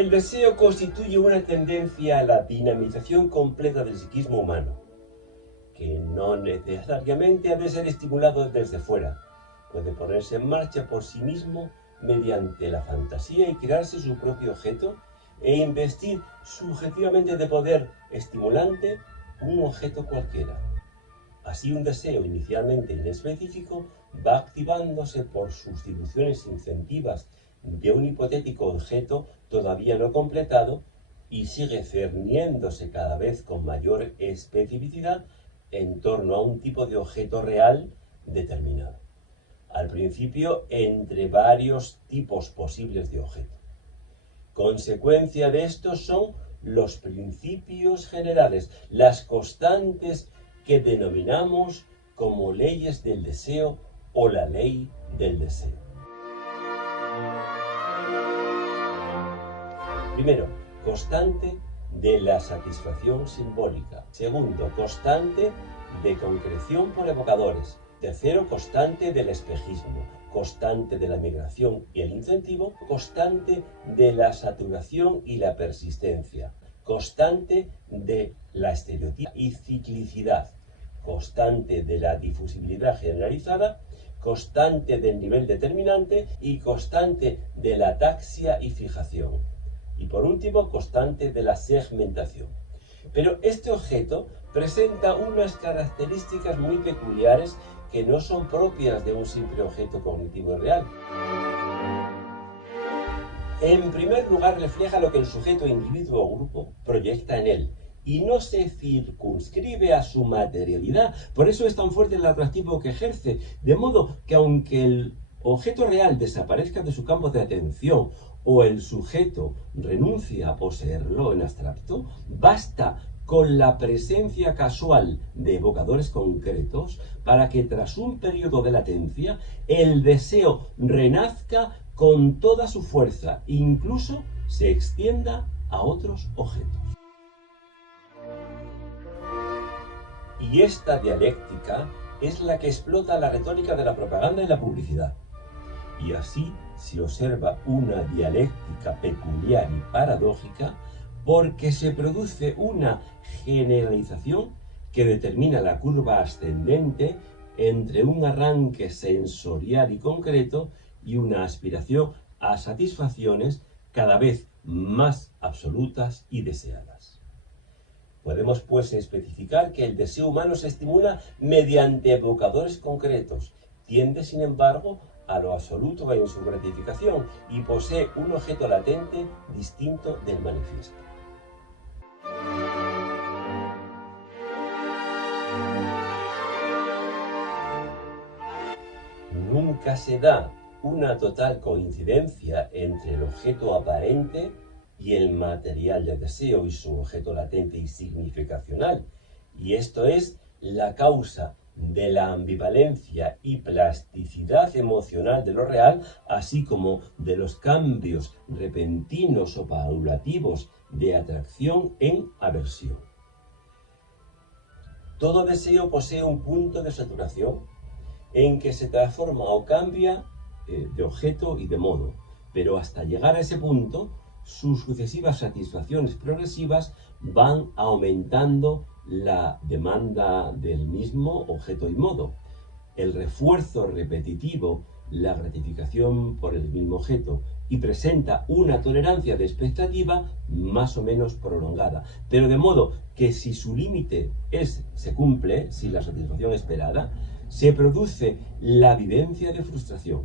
El deseo constituye una tendencia a la dinamización completa del psiquismo humano, que no necesariamente ha de ser estimulado desde fuera. Puede ponerse en marcha por sí mismo mediante la fantasía y crearse su propio objeto e investir subjetivamente de poder estimulante un objeto cualquiera. Así, un deseo inicialmente inespecífico va activándose por sustituciones incentivas de un hipotético objeto todavía no completado y sigue cerniéndose cada vez con mayor especificidad en torno a un tipo de objeto real determinado. Al principio, entre varios tipos posibles de objeto. Consecuencia de esto son los principios generales, las constantes que denominamos como leyes del deseo o la ley del deseo. Primero, constante de la satisfacción simbólica. Segundo, constante de concreción por evocadores. Tercero, constante del espejismo. Constante de la migración y el incentivo. Constante de la saturación y la persistencia. Constante de la estereotipo y ciclicidad. Constante de la difusibilidad generalizada. Constante del nivel determinante y constante de la ataxia y fijación. Y por último, constante de la segmentación. Pero este objeto presenta unas características muy peculiares que no son propias de un simple objeto cognitivo real. En primer lugar, refleja lo que el sujeto, individuo o grupo proyecta en él y no se circunscribe a su materialidad. Por eso es tan fuerte el atractivo que ejerce, de modo que aunque el objeto real desaparezca de su campo de atención o el sujeto renuncia a poseerlo en abstracto, basta con la presencia casual de evocadores concretos para que tras un periodo de latencia el deseo renazca con toda su fuerza, incluso se extienda a otros objetos. Y esta dialéctica es la que explota la retórica de la propaganda y la publicidad. Y así se observa una dialéctica peculiar y paradójica porque se produce una generalización que determina la curva ascendente entre un arranque sensorial y concreto y una aspiración a satisfacciones cada vez más absolutas y deseadas. Podemos pues especificar que el deseo humano se estimula mediante evocadores concretos, tiende sin embargo a lo absoluto en su gratificación y posee un objeto latente distinto del manifiesto. Nunca se da una total coincidencia entre el objeto aparente y el material de deseo y su objeto latente y significacional, y esto es la causa de la ambivalencia y plasticidad emocional de lo real, así como de los cambios repentinos o paulativos de atracción en aversión. Todo deseo posee un punto de saturación en que se transforma o cambia de objeto y de modo, pero hasta llegar a ese punto, sus sucesivas satisfacciones progresivas van aumentando la demanda del mismo objeto y modo. El refuerzo repetitivo, la gratificación por el mismo objeto, y presenta una tolerancia de expectativa más o menos prolongada, pero de modo que si su límite se cumple, si la satisfacción esperada, se produce la vivencia de frustración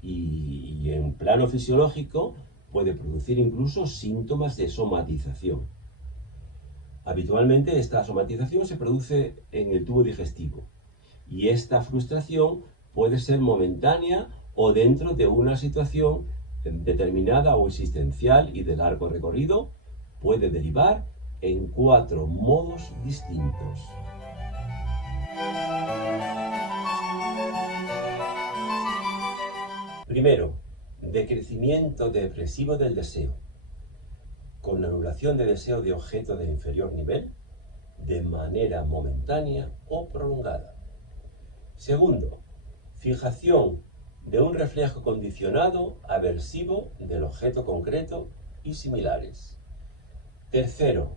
y en plano fisiológico puede producir incluso síntomas de somatización. Habitualmente esta somatización se produce en el tubo digestivo y esta frustración puede ser momentánea o dentro de una situación determinada o existencial y de largo recorrido, puede derivar en 4 modos distintos. Primero, decrecimiento depresivo del deseo, con anulación de deseo de objeto de inferior nivel, de manera momentánea o prolongada. Segundo, fijación de un reflejo condicionado aversivo del objeto concreto y similares. Tercero,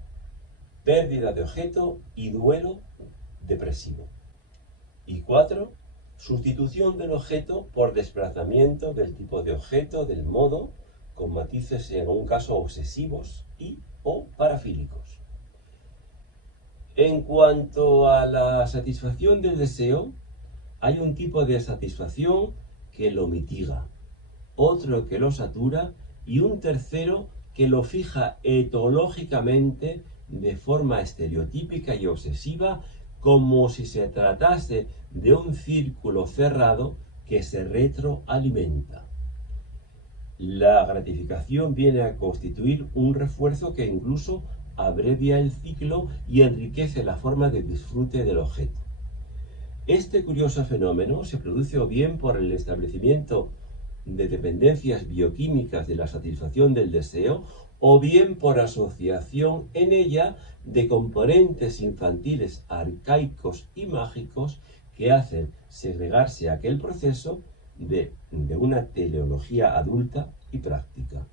pérdida de objeto y duelo depresivo. Y 4, sustitución del objeto por desplazamiento del tipo de objeto, del modo, con matices en un caso obsesivos y o parafílicos. En cuanto a la satisfacción del deseo, hay un tipo de satisfacción que lo mitiga, otro que lo satura y un tercero que lo fija etológicamente de forma estereotípica y obsesiva, como si se tratase de un círculo cerrado que se retroalimenta. La gratificación viene a constituir un refuerzo que incluso abrevia el ciclo y enriquece la forma de disfrute del objeto. Este curioso fenómeno se produce o bien por el establecimiento de dependencias bioquímicas de la satisfacción del deseo, o bien por asociación en ella de componentes infantiles arcaicos y mágicos que hacen segregarse aquel proceso de una teleología adulta y práctica.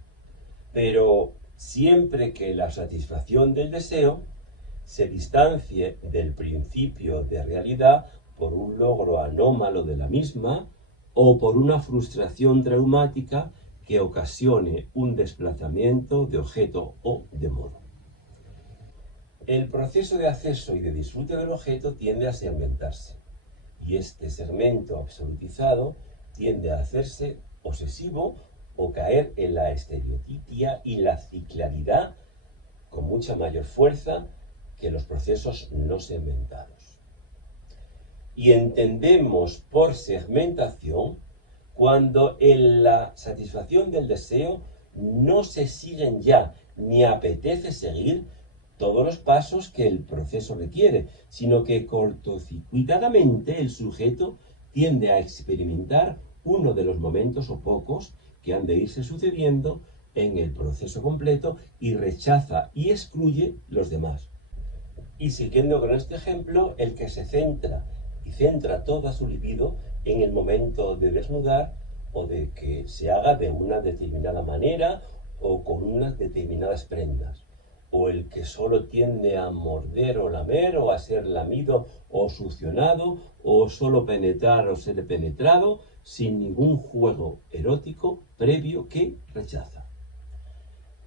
Pero siempre que la satisfacción del deseo se distancie del principio de realidad por un logro anómalo de la misma o por una frustración traumática que ocasione un desplazamiento de objeto o de modo. El proceso de acceso y de disfrute del objeto tiende a segmentarse, y este segmento absolutizado tiende a hacerse obsesivo o caer en la estereotipia y la ciclaridad con mucha mayor fuerza que los procesos no segmentados. Y entendemos por segmentación cuando en la satisfacción del deseo no se siguen ya ni apetece seguir todos los pasos que el proceso requiere, sino que cortocircuitadamente el sujeto tiende a experimentar uno de los momentos o pocos que han de irse sucediendo en el proceso completo y rechaza y excluye los demás. Y siguiendo con este ejemplo, el que se centra toda su libido en el momento de desnudar o de que se haga de una determinada manera o con unas determinadas prendas, o el que solo tiende a morder o lamer o a ser lamido o succionado o solo penetrar o ser penetrado sin ningún juego erótico previo que rechaza.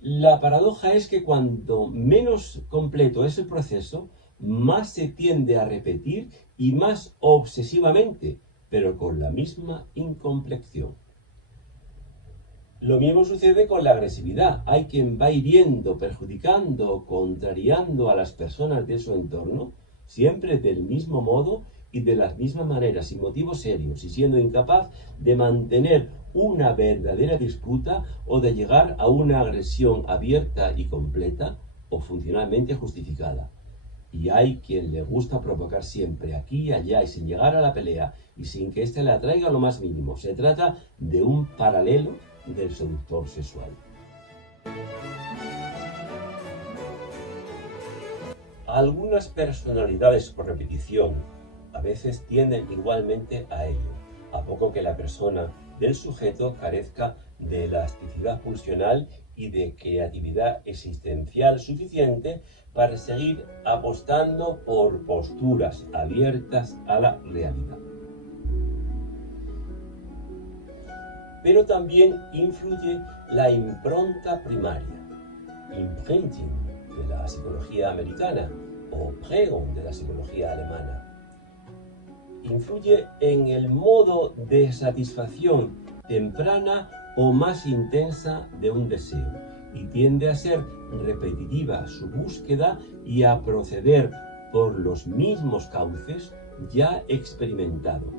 La paradoja es que cuanto menos completo es el proceso, más se tiende a repetir y más obsesivamente, pero con la misma incompleción. Lo mismo sucede con la agresividad. Hay quien va hiriendo, perjudicando o contrariando a las personas de su entorno, siempre del mismo modo y de las mismas maneras, sin motivos serios, y siendo incapaz de mantener una verdadera disputa o de llegar a una agresión abierta y completa o funcionalmente justificada. Y hay quien le gusta provocar siempre, aquí y allá, y sin llegar a la pelea, y sin que éste le atraiga lo más mínimo. Se trata de un paralelo del seductor sexual. Algunas personalidades por repetición a veces tienden igualmente a ello, a poco que la persona del sujeto carezca de elasticidad pulsional y de creatividad existencial suficiente para seguir apostando por posturas abiertas a la realidad. Pero también influye la impronta primaria, imprinting de la psicología americana o Prägung de la psicología alemana. Influye en el modo de satisfacción temprana o más intensa de un deseo y tiende a ser repetitiva su búsqueda y a proceder por los mismos cauces ya experimentados.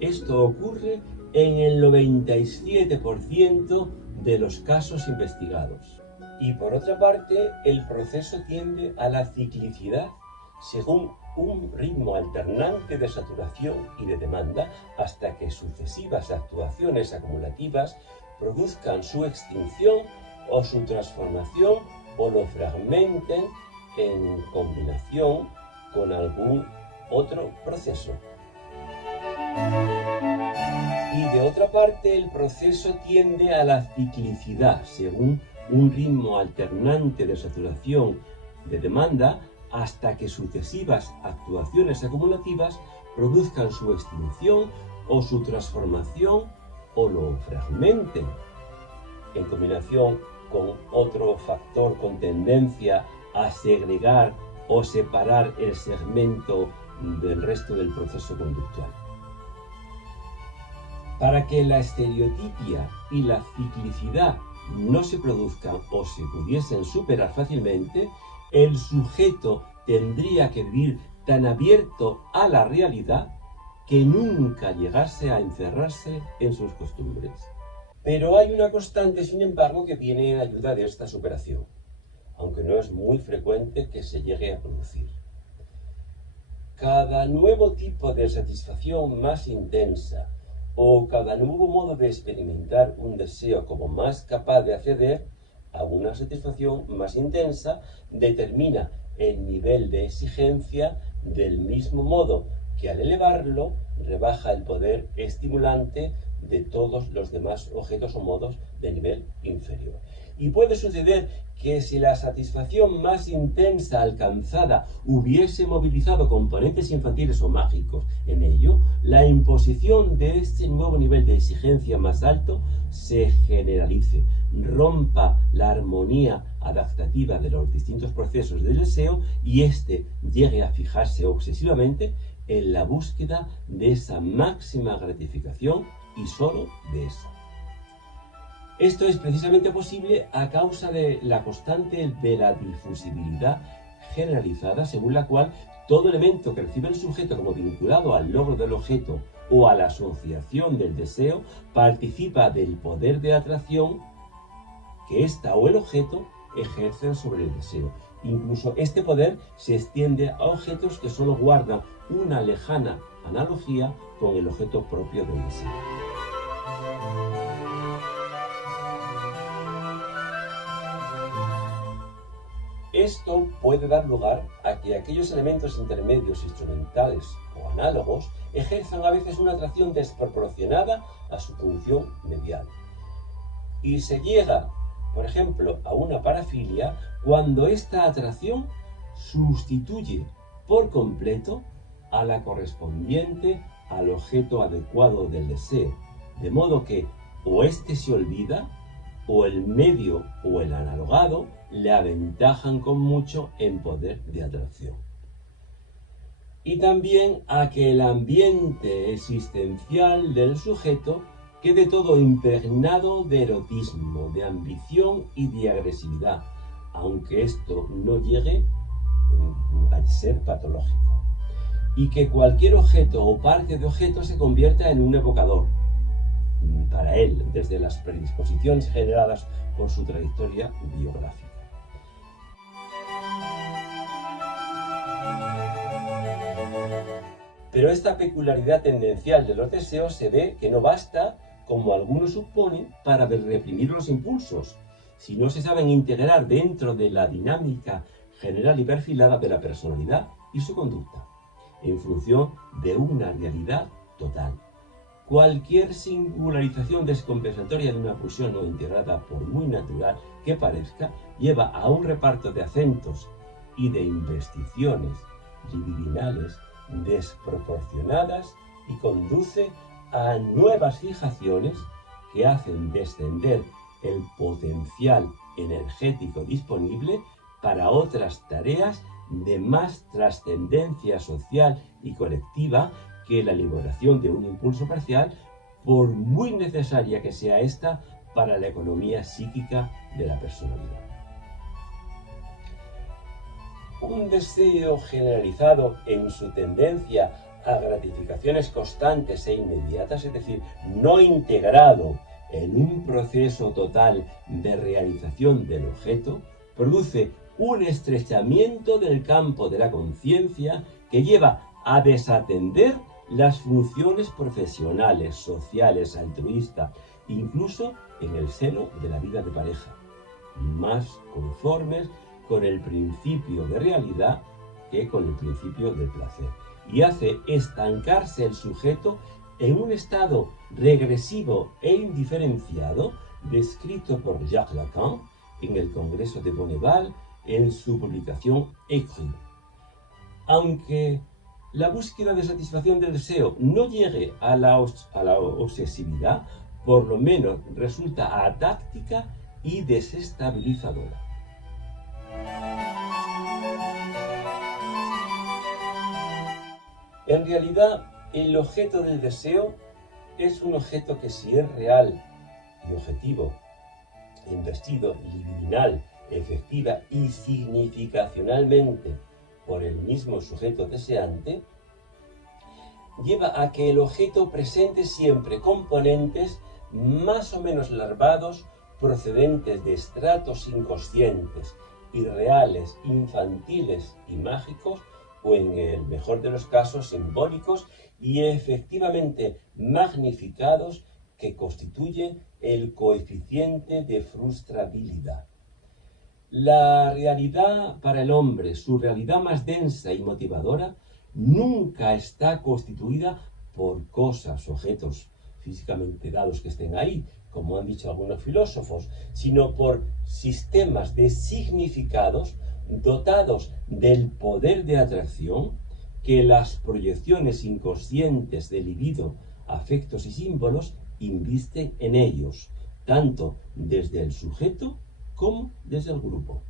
Esto ocurre en el 97% de los casos investigados. Y por otra parte, el proceso tiende a la ciclicidad según un ritmo alternante de saturación y de demanda hasta que sucesivas actuaciones acumulativas produzcan su extinción o su transformación o lo fragmenten en combinación con algún otro proceso. Y de otra parte, el proceso tiende a la ciclicidad según un ritmo alternante de saturación de demanda hasta que sucesivas actuaciones acumulativas produzcan su extinción o su transformación o lo fragmenten, en combinación con otro factor con tendencia a segregar o separar el segmento del resto del proceso conductual. Para que la estereotipia y la ciclicidad no se produzcan o se pudiesen superar fácilmente, el sujeto tendría que vivir tan abierto a la realidad que nunca llegase a encerrarse en sus costumbres. Pero hay una constante, sin embargo, que viene en ayuda de esta superación, aunque no es muy frecuente que se llegue a producir. Cada nuevo tipo de satisfacción más intensa o cada nuevo modo de experimentar un deseo como más capaz de acceder a una satisfacción más intensa determina el nivel de exigencia del mismo modo que al elevarlo rebaja el poder estimulante de todos los demás objetos o modos de nivel inferior. Y puede suceder que si la satisfacción más intensa alcanzada hubiese movilizado componentes infantiles o mágicos en ello, la imposición de este nuevo nivel de exigencia más alto se generalice, rompa la armonía adaptativa de los distintos procesos del deseo y éste llegue a fijarse obsesivamente en la búsqueda de esa máxima gratificación y solo de esa. Esto es precisamente posible a causa de la constante de la difusibilidad generalizada, según la cual todo elemento que recibe el sujeto como vinculado al logro del objeto o a la asociación del deseo participa del poder de atracción que ésta o el objeto ejercen sobre el deseo. Incluso este poder se extiende a objetos que solo guardan una lejana analogía con el objeto propio del deseo. Esto puede dar lugar a que aquellos elementos intermedios, instrumentales o análogos ejerzan a veces una atracción desproporcionada a su función medial. Y se llega, por ejemplo, a una parafilia cuando esta atracción sustituye por completo a la correspondiente al objeto adecuado del deseo, de modo que o éste se olvida o el medio o el analogado le aventajan con mucho en poder de atracción. Y también a que el ambiente existencial del sujeto quede todo impregnado de erotismo, de ambición y de agresividad, aunque esto no llegue a ser patológico. Y que cualquier objeto o parte de objeto se convierta en un evocador para él, desde las predisposiciones generadas por su trayectoria biográfica. Pero esta peculiaridad tendencial de los deseos se ve que no basta, como algunos suponen, para reprimir los impulsos, si no se saben integrar dentro de la dinámica general y perfilada de la personalidad y su conducta, en función de una realidad total. Cualquier singularización descompensatoria de una pulsión no integrada, por muy natural que parezca, lleva a un reparto de acentos y de investiciones libidinales desproporcionadas y conduce a nuevas fijaciones que hacen descender el potencial energético disponible para otras tareas de más trascendencia social y colectiva que la liberación de un impulso parcial, por muy necesaria que sea esta para la economía psíquica de la personalidad. Un deseo generalizado en su tendencia a gratificaciones constantes e inmediatas, es decir, no integrado en un proceso total de realización del objeto, produce un estrechamiento del campo de la conciencia que lleva a desatender las funciones profesionales, sociales, altruistas, incluso en el seno de la vida de pareja, más conformes con el principio de realidad que con el principio del placer, y hace estancarse el sujeto en un estado regresivo e indiferenciado descrito por Jacques Lacan en el Congreso de Bonneval en su publicación Écrit. Aunque la búsqueda de satisfacción del deseo no llegue a la obsesividad, por lo menos resulta atáctica y desestabilizadora. En realidad, el objeto del deseo es un objeto que, si es real y objetivo, investido libidinal, efectiva y significacionalmente por el mismo sujeto deseante, lleva a que el objeto presente siempre componentes más o menos larvados procedentes de estratos inconscientes, irreales, infantiles y mágicos, o en el mejor de los casos simbólicos y efectivamente magnificados, que constituyen el coeficiente de frustrabilidad. La realidad para el hombre, su realidad más densa y motivadora, nunca está constituida por cosas, objetos físicamente dados que estén ahí, como han dicho algunos filósofos, sino por sistemas de significados dotados del poder de atracción que las proyecciones inconscientes de libido, afectos y símbolos invisten en ellos, tanto desde el sujeto como desde el grupo.